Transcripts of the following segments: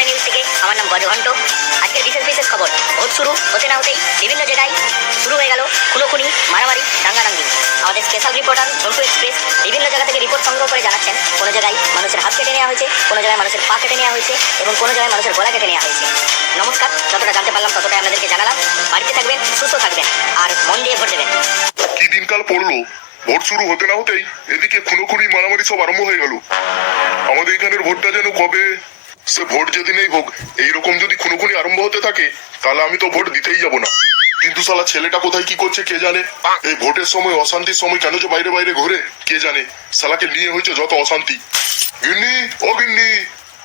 একটা নিউজ থেকে। আমার নাম গজঘণ্ট। আজকের বিশেষ বিশেষ খবর। ভোট শুরু হতে না হতেই বিভিন্ন জায়গায় শুরু হয়ে গেল খুনোখুনি, মারামারি, দাঙ্গাদাঙ্গি। আমাদের স্পেশাল রিপোর্টার ঝন্টু এক্সপ্রেস বিভিন্ন জায়গা থেকে রিপোর্ট সংগ্রহ করে জানাচ্ছেন কোনো জায়গায় মানুষের হাত কেটে নেওয়া হয়েছে, কোনো জায়গায় মানুষের পা কেটে নেওয়া হয়েছে এবং কোনো জায়গায় মানুষের গলা কেটে নেওয়া হয়েছে। নমস্কার, যতটা জানতে পারলাম ততটাই আপনাদেরকে জানালাম। বাড়িতে থাকবেন, সুস্থ থাকবেন আর মন দিয়ে ভোট দেবেন। কি দিনকাল পড়লো, ভোট শুরু হতে না হতেই এদিকে খুনোখুনি মারামারি সব আরম্ভ হয়ে গেল। আমাদের এখানের ভোটটা যেন কবে, সে ভোট যেদিনেই হোক, এইরকম যদি খুনোখুনি আরম্ভ হতে থাকে তাহলে আমি তো ভোট দিতেই যাব না। কিন্তু শালা ছেলেটা কোথায় কি করছে কে জানে। এই ভোটের সময় অশান্তির সময় কেন যে বাইরে বাইরে ঘুরে কে জানে। শালাকে নিয়ে হয়েছে যত অশান্তি। গিন্নি, ও গিন্নি,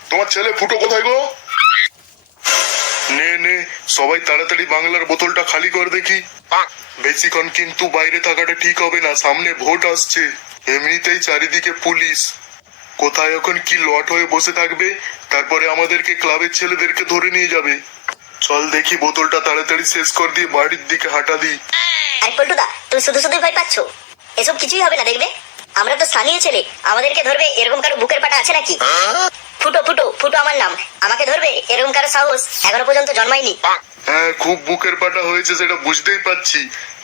তোমার ছেলে ফুটো কোথায় গো? নে নে, সবাই তাড়াতাড়ি বাংলার বোতলটা খালি কর দেখি। বেশিক্ষণ কিন্তু বাইরে থাকাটা ঠিক হবে না, সামনে ভোট আসছে। এমনিতেই চারিদিকে পুলিশ, কোথায় এখন কি লট হয়ে বসে থাকবে, তারপরে আমাদেরকে ক্লাবের ছেলেদেরকে ধরে নিয়ে যাবে। চল দেখি বোতলটা তাড়াতাড়ি শেষ কর দিয়ে বাড়ির দিকে হাঁটা দি। আরে পল্টুদা, তুমি শুধু শুধু ভয় পাচ্ছ? এসব কিছুই হবে না, দেখবে। আমরা তো স্থানীয় ছেলে, আমাদেরকে ধরবে এরকম কারো বুকের পাটা আছে নাকি? ফুটো ফুটো ফুটো আমার নাম, আমাকে ধরবে এরকম কারো সাহস এখনো পর্যন্ত জন্মায়নি। হ্যাঁ, খুব বুকের পাটা হয়েছে সেটা বুঝতেই পারছি।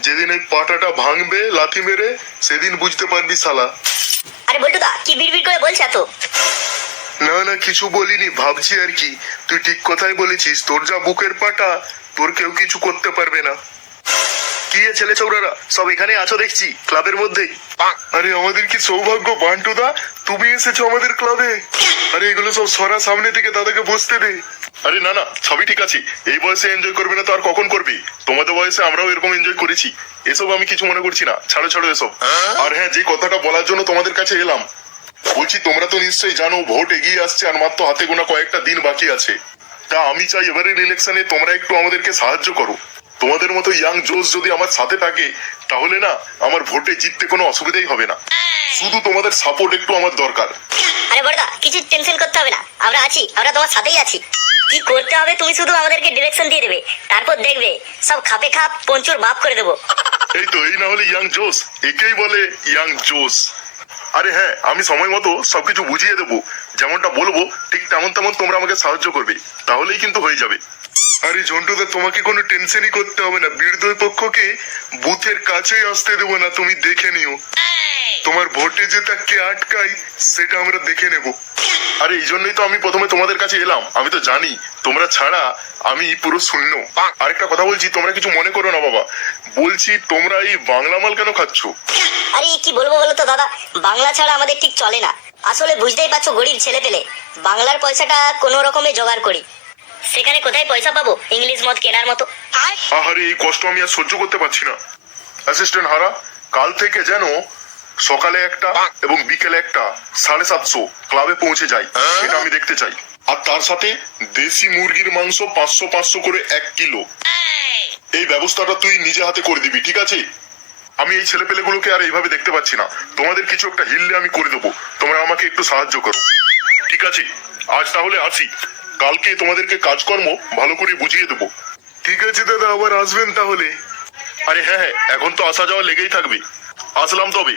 যেদিন এই পাটাটা ভাঙবে লাথি মেরে সেদিন বুঝতে পারবি শালা। আরে বল্টুদা, কি বিড়বিড় করে বলছে এত? না না, কিছু বলিনি, ভাবছি আর কি। তুই ঠিক কথাই বলেছিস, তোর যা বুকের পাটা, তোর কেউ কিছু করতে পারবে না। কি ছেলে চৌরারা সব এখানে আছো দেখছি, ক্লাবের মধ্যে। আরে আমাদের কি সৌভাগ্য বান্টুদা, তুমি এসেছো আমাদের ক্লাবে। আরে এগুলো সব সরা সামনে থেকে দাদাকে বসতে দে। আরে না না, সবই ঠিক আছে। এই বয়সে এনজয় করবে না তো আর কখন করবি? তোমাদের বয়সে আমরাও এরকম এনজয় করেছি। এসব আমি কিছু মনে করছি না, ছাড়ো ছাড়ো এসব। আর হ্যাঁ, যে কথাটা বলার জন্য তোমাদের কাছে এলাম, বলছি তোমরা তো নিশ্চয়ই জানো ভোট এগিয়ে আসছে আর মাত্র হাতে গোনা কয়েকটা দিন বাকি আছে। তা আমি চাই এবারের ইলেকশনে তোমরা একটু আমাদেরকে সাহায্য করো। তোমাদের মতো ইয়াং জোস যদি আমার সাথে থাকে তাহলে না আমার ভোটে জিততে কোনো অসুবিধাই হবে না। শুধু তোমাদের সাপোর্ট একটু আমার দরকার। আরে বড়দা, কিছু টেনশন করতে হবে না, আমরা আছি, আমরা তোমার সাথেই আছি। কি করতে হবে তুমি শুধু আমাদেরকে ডিরেকশন দিয়ে দেবে, তারপর দেখবে সব খাপে খাপ পঞ্চুর বাপ করে দেবো। এই তো, এই না হলে ইয়াং জোস, একেই বলে ইয়াং জোস। আরে হ্যাঁ, আমি সময় মতো সবকিছু বুঝিয়ে দেবো, যেমনটা বলবো ঠিক তেমন তেমন তোমরা আমাকে সাহায্য করবে, তাহলেই কিন্তু হয়ে যাবে। আরে ঝন্টুদা, তোমাকে কোনো টেনশনই করতে হবে না, বিরোধী পক্ষকে বুথের কাছেই আসতে দেবো না, তুমি দেখে নিও। তোমার ভোটে যে তাকে আটকাই সেটা আমরা দেখে নেব। আরে এই জন্যই তো আমি প্রথমে তোমাদের কাছে এলাম, আমি তো জানি তোমরা ছাড়া আমি পুরো শূন্য। আরেকটা কথা বলছি, তোমরা কিছু মনে করো না বাবা, বলছি তোমরা এই বাংলা মাল কেন খাচ্ছ? আরে কি বলবো বলো তো দাদা, বাংলা ছাড়া আমাদের ঠিক চলে না। আসলে বুঝতেই পারছো, গরিব ছেলে পেলে বাংলার পয়সাটা কোনো রকমে জোগাড় করি, সেখানে কোথায় পয়সা পাবো ইংলিশ মদ কেনার মতো। আহারে, এই কষ্ট আমি আর সহ্য করতে পারছি না। অ্যাসিস্ট্যান্ট হারা, কাল থেকে যেন সকালে একটা এবং বিকেলে একটা 750 ক্লাবে পৌঁছে যায়, এটা আমি দেখতে চাই। আর তার সাথে দেশি মুরগির মাংস 500 করে 1 কিলো। এই ব্যবস্থাটা তুই নিজে হাতে করে দিবি, ঠিক আছে? আমি এই ছেলে পেলেগুলোকে আর এইভাবে দেখতে পাচ্ছি না, তোমাদের কিছু একটা হিললে আমি করে দেবো, তোমরা আমাকে একটু সাহায্য করো, ঠিক আছে? আজ তাহলে আসি, কালকে তোমাদেরকে কাজকর্ম ভালো করে বুঝিয়ে দেবো। ঠিক আছে দাদা, আবার আসবেন তাহলে। আরে হ্যাঁ হ্যাঁ, এখন তো আসা যাওয়া লেগেই থাকবে। আসলাম তবে।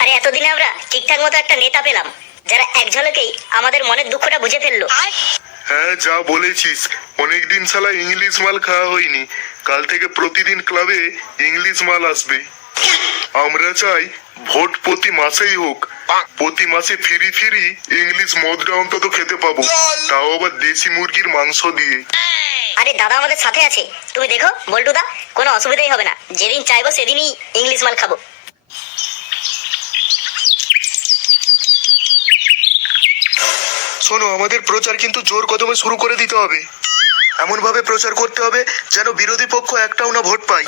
আরে এতদিনে আমরা ঠিকঠাক মতো একটা নেতা পেলাম, যারা এক ঝলকেই আমাদের মনের দুঃখটা বুঝে ফেললো। হ্যাঁ, যা বলেছিস, অনেকদিন শালা ইংলিশ মাল খাওয়া হয়নি, কাল থেকে প্রতিদিন ক্লাবে ইংলিশ মাল আসবে। আমরা চাই ভোট প্রতি মাসেই হোক, প্রতি মাসে ফিরি ফিরি ইংলিশ মদটা অন্তত খেতে পাবো, তাও আবার দেশি মুরগির মাংস দিয়ে। আরে দাদা আমাদের সাথে আছে, তুমি দেখো বল্টুদা, কোনো অসুবিধাই হবে না, যেদিন চাইবো সেদিনই ইংলিশ মাল খাবো। শোনো, আমাদের প্রচার কিন্তু জোর কদমে শুরু করে দিতে হবে। এমন ভাবে প্রচার করতে হবে যেন বিরোধী পক্ষ একটাও না ভোট পায়।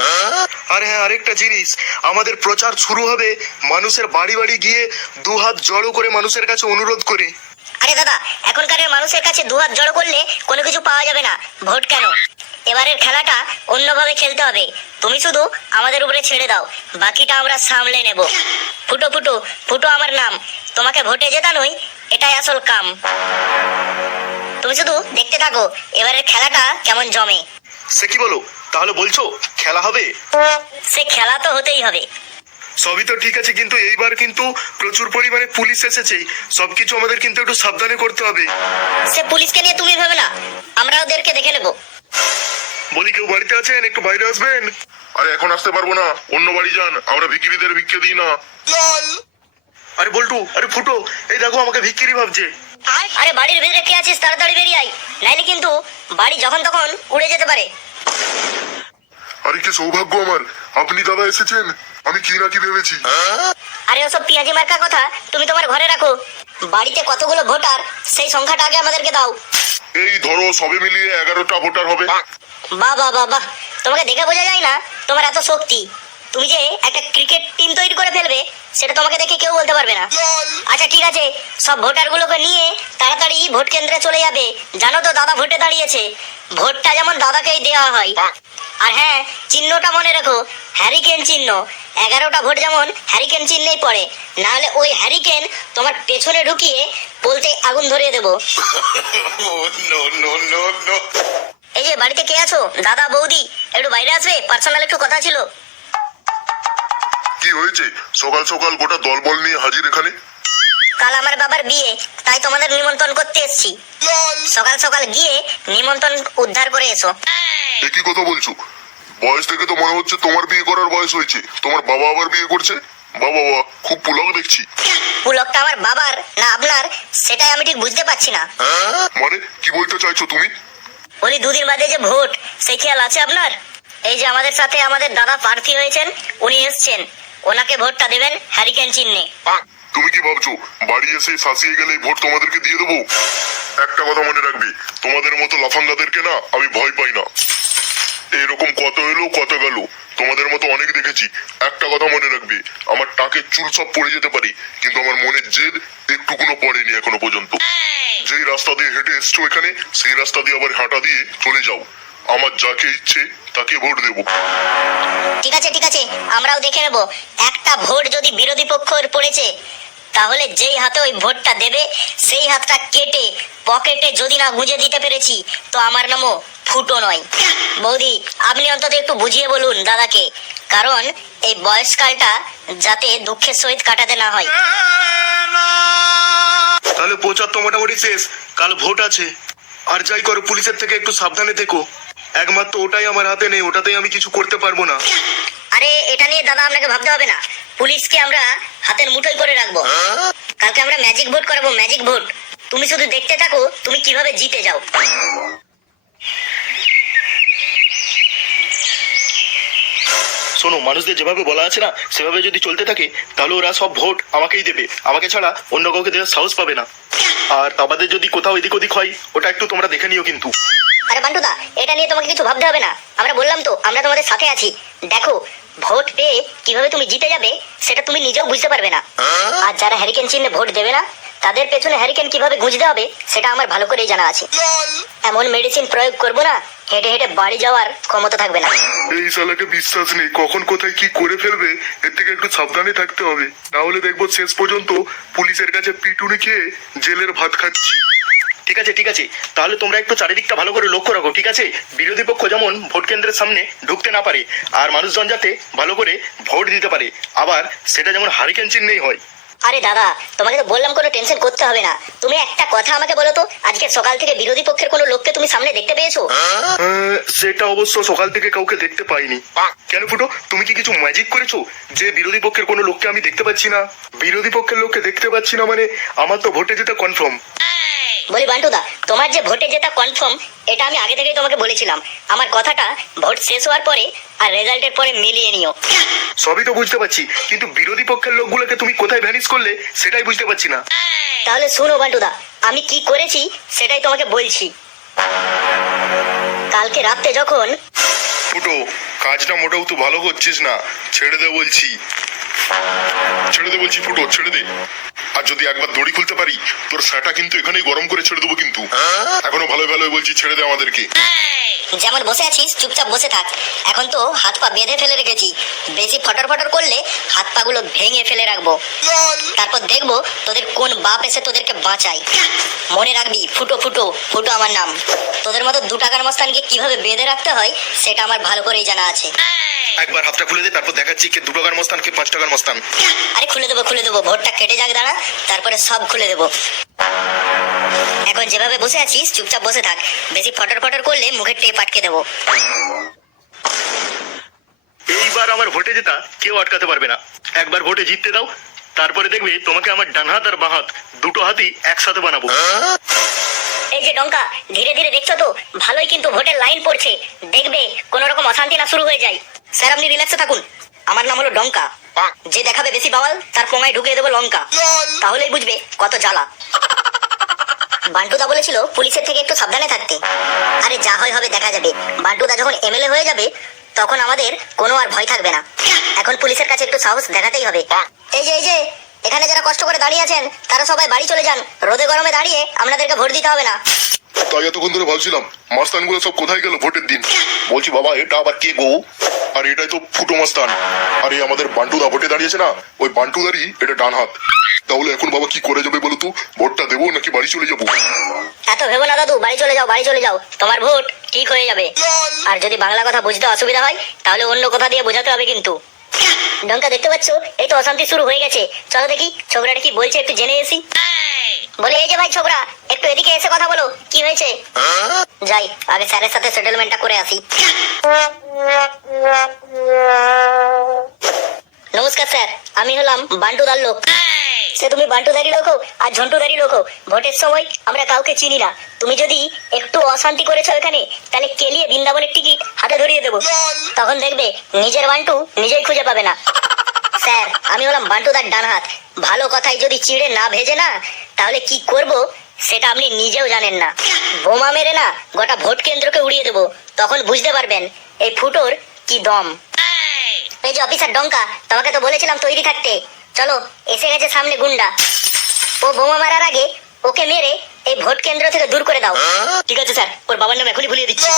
আর হ্যাঁ, আরেকটা জিনিস, আমাদের প্রচার শুরু হবে মানুষের বাড়ি বাড়ি গিয়ে দুহাত জড়ো করে মানুষের কাছে অনুরোধ করে। আরে দাদা, এখনকার মানুষের কাছে দুহাত জড়ো করলে কোনো কিছু পাওয়া যাবে না, ভোট কেন। এবারের খেলাটা অন্যভাবে খেলতে হবে, তুমি শুধু আমাদের উপরে ছেড়ে দাও, বাকিটা আমরা সামলে নেব। ফুটো ফুটো ফুটো আমার নাম, তোমাকে ভোটে জেতানোই এটাই আসল কাম। তুমি শুধু দেখতে থাকো এবারের খেলাটা কেমন জমে। সে কি বলো, তাহলে বলছো খেলা হবে? সে খেলা তো হতেই হবে। সবই তো ঠিক আছে, কিন্তু এইবার কিন্তু প্রচুর পরিমাণে পুলিশ এসেছে, সবকিছু আমাদের কিন্তু একটু সাবধানে করতে হবে। সে পুলিশকে নিয়ে তুমি ভেবে না, আমরা ওদেরকে দেখে নেবো। বলি কেউ বাড়িতে আছেন? একটু বাইরে আসবেন। আরে এখন আসতে পারবো না, অন্য বাড়ি যান, আমরা ভিকিরিদের ভিক্ষে দিই না। আরে বল্টু, আরে ফুটো, এই দেখো আমাকে ভিক্ষিরি ভাবছে। আরে বাড়ির ভেতরে কে আছিস, তাড়াতাড়ি বেরিয়ে আয়, নাইলে কিন্তু বাড়ি যখন তখন উড়ে যেতে পারে। আরে কি সৌভাগ্য আমার, আপনি দাদা এসেছেন, আমি কি না কি ভেবেছি। আরে ওসব পিয়াজি মার্কা কথা তুমি তোমার ঘরে রাখো, বাড়িতে কতগুলো ভোটার সেই সংখ্যাটা আগে আমাদেরকে দাও। এই ধরো সবে মিলিয়ে 11টা ভোটার হবে। বাহ বাহ বাহ বাহ, তোমাকে দেখে বোঝা যায় না তোমার এত শক্তি। তুমি যে একটা ক্রিকেট টিম তৈরি করে ফেলবে সেটা তোমাকে দেখে কেউ বলতে পারবে না। আচ্ছা ঠিক আছে, সব ভোটারগুলোকে নিয়ে তাড়াতাড়ি ভোট কেন্দ্রে চলে যাবে। জানো তো দাদা ভোটে দাঁড়িয়েছে, ভোটটা যেমন দাদাকেই দেওয়া হয়। আর হ্যাঁ, চিহ্নটা মনে রেখো, হ্যারিকেন চিহ্ন। 11টা ভোট যেমন হ্যারিকেন চিহ্নেই পড়ে, না হলে ওই হ্যারিকেন তোমার পেছনে ঢুকিয়ে বলতে আগুন ধরিয়ে দেবো। এই যে বাড়িতে কে আছো, দাদা বৌদি, একটু বাইরে আসবে, পার্সোনাল একটু কথা ছিল। কি হয়েছে, সকাল সকাল গোটা দলবল নিয়ে হাজির এখানে? কাল আমার বাবার বিয়ে, তাই তোমাদের নিমন্ত্রণ করতে এসেছি। সকাল সকাল গিয়ে নিমন্ত্রণ উদ্ধার করে এসো। এ কি কথা বলছো? বয়স থেকে তো মনে হচ্ছে তোমার বিয়ে করার বয়স হয়েছে, তোমার বাবা আবার বিয়ে করছে। বাবা বাবা, খুব পুলক দেখছি। পুলকটা আমার বাবার না আপনার, সেটাই আমি ঠিক বুঝতে পারছি না। মানে কি বলতে চাইছো তুমি? বলি দুদিন বাদে যে ভোট, সেই খেয়াল আছে আপনার? এই যে আমাদের সাথে আমাদের দাদা প্রার্থী হয়েছেন, উনি এসছেন, ওনাকে ভোটটা দেবেন হ্যারিকেন চিহ্নে। তুমি কি ভাবছো বাড়ি এসে শাসিয়ে গেলে ভোট তোমাদেরকে দিয়ে দেবো? একটা কথা মনে রাখবে, তোমাদের মতো লাফাঙ্গাদেরকে না আমি ভয় পাই না। এরকম কত এলো কত গেল, তোমাদের মতো অনেক দেখেছি। একটা কথা মনে রাখবে, আমার টাকের চুল সব পড়ে যেতে পারি, কিন্তু আমার মনের জেদ একটুকুনো পড়েনি এখনো পর্যন্ত। যেই রাস্তা দিয়ে হেঁটে এসছো এখানে, সেই রাস্তা দিয়ে আবার হাঁটা দিয়ে চলে যাও। আমার যাকে ইচ্ছে তাকে ভোট দেবো। ঠিক আছে ঠিক আছে, আমরাও দেখে নেব। একটা ভোট যদি বিরোধী পক্ষের পড়েছে, তাহলে যেই হাতে ওই ভোটটা দেবে সেই হাতটা কেটে পকেটে যদি না গুঁজে দিতে পেরেছি, তো আমার নামও ফুটো নয়। বৌদি, আপনি অন্তত একটু বুঝিয়ে বলুন দাদাকে, কারণ এই বয়সকালটা যাতে দুঃখের সহিত কাটাতে না হয়। তাহলে প্রচার তো মোটামুটি শেষ, কাল ভোট আছে। আর যাই করো, পুলিশের থেকে একটু সাবধানে থেকো। একমাত্র ওটাই আমার হাতে নেই, ওটাতেই আমি কিছু করতে পারবো না। আরে এটা নিয়ে দাদা আপনাকে ভাবতে হবে না, পুলিশকে আমরা হাতের মুঠোয় করে রাখবো। কালকে আমরা ম্যাজিক ভোট করাবো, ম্যাজিক ভোট। তুমি শুধু দেখতে থাকো তুমি কিভাবে জিতে যাও। শোনো, মানুষদের যেভাবে বলা আছে না, সেভাবে যদি চলতে থাকে তাহলে ওরা সব ভোট আমাকেই দেবে, আমাকে ছাড়া অন্য কাউকে দেওয়ার সাহস পাবে না। আর আমাদের যদি কোথাও এদিক ওদিক হয়, ওটা একটু তোমরা দেখে নিও কিন্তু। আরে বান্টুদা, এটা নিয়ে তোমাকে কিছু ভাবতে হবে না, আমরা বললাম তো আমরা তোমাদের সাথে আছি। দেখো, ভোট পেয়ে কিভাবে তুমি জিতে যাবে সেটা তুমি নিজেও বুঝতে পারবে না। আর যারা হ্যারিকেন চিহ্নে ভোট দেবে না, তাদের পেছনে হ্যারিকেন কিভাবে গুঁজতে হবে সেটা আমার ভালো করেই জানা আছে। এমন মেডিসিন প্রয়োগ করবো না, হেঁটে হেঁটে বাড়ি যাওয়ার ক্ষমতা থাকবে না। এই শালাকে বিশ্বাস নেই, কখন কোথায় কি করে ফেলবে, এর থেকে একটু সাবধানে থাকতে হবে। না হলে দেখবো শেষ পর্যন্ত পুলিশের কাছে পিটুনি খেয়ে জেলের ভাত খাচ্ছি। ঠিক আছে ঠিক আছে, তাহলে তোমরা একটু চারিদিকটা ভালো করে লক্ষ্য রাখো, ঠিক আছে? বিরোধী পক্ষ যেমন ভোট কেন্দ্রের সামনে ঢুকতে না পারে, আর মানুষজন যাতে ভালো করে ভোট দিতে পারে, আবার সেটা যেমন হারিকেন চিহ্নেই হয়। আরে দাদা, তোমাকে তো বললাম কোনো টেনশন করতে হবে না। তুমি একটা কথা আমাকে বলো তো, আজকে সকাল থেকে বিরোধী পক্ষের কোনো লোককে তুমি সামনে দেখতে পেয়েছো? সেটা অবশ্য সকাল থেকে কাউকে দেখতে পাইনি। কেন ফুটো, তুমি কি কিছু ম্যাজিক করেছো যে বিরোধী পক্ষের কোনো লোককে আমি দেখতে পাচ্ছি না? বিরোধী পক্ষের লোককে দেখতে পাচ্ছি না মানে আমার তো ভোটে যেতে কনফার্ম। বলি বান্টুদা, তোমার যে ভোটে যেটা কনফার্ম, এটা আমি আগে থেকেই তোমাকে বলেছিলাম। আমার কথাটা ভোট শেষ হওয়ার পরে আর রেজাল্টের পরে মিলিয়ে নিও। সবই তো বুঝতে পারছি, কিন্তু বিরোধী পক্ষের লোকগুলোকে তুমি কোথায় ভ্যানিশ করলে সেটাই বুঝতে পারছি না। তাহলে শুনো বান্টুদা, আমি কি করেছি সেটাই তোমাকে বলছি। কালকে রাতে যখন ফুটো, কাজটা মোটেও তো ভালো করছিস না, ছেড়ে দে বলছি। ছেড়ে দে বলছি ফুটো, ছেড়ে দে। আর যদি একবার দড়ি খুলতে পারি, তোর স্যাটা কিন্তু এখানেই গরম করে ছেড়ে দেবো কিন্তু। এখনো ভালো ভালো বলছি, ছেড়ে দে আমাদেরকে। যেমন বসে আছিস চুপচাপ বসে থাক। এখন তো হাত পা বেঁধে ফেলে রেখেছি, বেশি ফটর ফটর করলে হাত পা গুলো ভেঙে ফেলে রাখবো। তারপর দেখবো তোদের কোন বাপ এসে তোদেরকে বাঁচায়। মনে রাখবি, ফুটো ফুটো ফুটো আমার নাম। তোদের মতো 2 টাকার মস্তানকে কিভাবে বেঁধে রাখতে হয় সেটা আমার ভালো করেই জানা আছে। একবার হাতটা খুলে দে, তারপর দেখাচ্ছি কে 2 টাকার মস্তান কে 5 টাকার মস্তান। আরে খুলে দেবো, ভোটটা কেটে যাক দাঁড়া, তারপরে সব খুলে দেবো। এখন যেভাবে বসে আছিস চুপচাপ বসে থাক, বেশি ফটর ফটর করলে মুখের টেপ আটকে দেবো। এইবার আমার ভোটে জেতা কেউ আটকাতে পারবে না। একবার ভোটে জিততে দাও, তারপরে দেখবে তোমাকে আমার ডান হাত আর বাঁ হাত দুটো হাতই একসাথে বানাবো। এই যে ডঙ্কা, ধীরে ধীরে দেখছো তো ভালোই কিন্তু ভোটের লাইন পড়ছে, দেখবে কোন রকম অশান্তি না শুরু হয়ে যায়। স্যার আপনি রিল্যাক্সে থাকুন, আমার নাম হলো ডঙ্কা, যে দেখাবে বেশি বাওয়াল তার পোঙায় ঢুকিয়ে দেবো লঙ্কা, তাহলেই বুঝবে কত জ্বালা। বান্টুদা বলেছিল পুলিশের থেকে একটু সাবধানে থাকতে। আরে যা হয় হবে দেখা যাবে, বান্টুদা যখন এমএলএ হয়ে যাবে তখন আমাদের কোনো আর ভয় থাকবে না। এখন পুলিশের কাছে একটু সাহস দেখাতেই হবে। এই যে এখানে যারা কষ্ট করে দাঁড়িয়ে আছেন তারা সবাই বাড়ি চলে যান, রোদে গরমে দাঁড়িয়ে আপনাদেরকে ভোট দিতে হবে না। তাই এতক্ষণ ধরে ভাবছিলাম মাস্তানগুলো সব কোথায় গেল ভোটের দিন। বলছি বাবা এটা আবার কে গো? আর এটাই তো ফুটো মাস্তান। আর এই আমাদের বান্টুদা ভোটে দাঁড়িয়েছে না, ওই বান্টুদারই এটা ডান হাত। তাহলে এখন বাবা কি করে যাবে বলো তো? ভোটটা দেবো নাকি বাড়ি চলে যাবো? এত ভেবো না দাদু, বাড়ি চলে যাও, তোমার ভোট ঠিক হয়ে যাবে। আর যদি বাংলা কথা বুঝতে অসুবিধা হয় তাহলে অন্য কথা দিয়ে বোঝাতে হবে কিন্তু। ডঙ্কা দেখতে পাচ্ছ এই তো অশান্তি শুরু হয়ে গেছে, চলো দেখি ছোকরাটা কি বলছে একটু জেনে এসি। বলে এই যে ভাই ছোকরা, একটু এদিকে এসে কথা বলো, কি হয়েছে? যাই আগে স্যারের সাথে সেটেলমেন্টটা করে আসি। নমস্কার স্যার, আমি হলাম বান্টুদার লোক। সে তুমি বান্টুদারি লোক হোক আর ঝন্টুদারি লোক হোক, ভোটের সময় আমরা কাউকে চিনি না। তুমি যদি একটু অশান্তি করেছো এখানে, তাহলে কেলিয়ে বৃন্দাবনের টিকিট হাতে ধরিয়ে দেবো, তখন দেখবে নিজের বান্টু নিজেই খুঁজে পাবে না। স্যার আমি হলাম বান্টুদার ডান হাত, ভালো কথায় যদি চিড়ে না ভেজে না, তাহলে কি করব সেটা আপনি নিজেও জানেন না। বোমা মেরে না গোটা ভোট কেন্দ্রকে উড়িয়ে দেবো, তখন বুঝতে পারবেন এই ফুটোর কি দম। এই যে অফিসার ডঙ্কা, তোমাকে তো বলেছিলাম তৈরি থাকতে, চলো এসে গেছে সামনে গুন্ডা। ও বোমা মারার আগে ওকে মেরে এই ভোট কেন্দ্র থেকে দূর করে দাও। ঠিক আছে স্যার, ওর বাবার নাম এখনই ভুলিয়ে দিচ্ছি।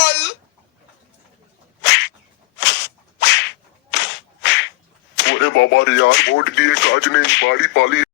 ওরে বাবা রে, আর ভোট দিয়ে কাজ নেই, বাড়ি পালিয়ে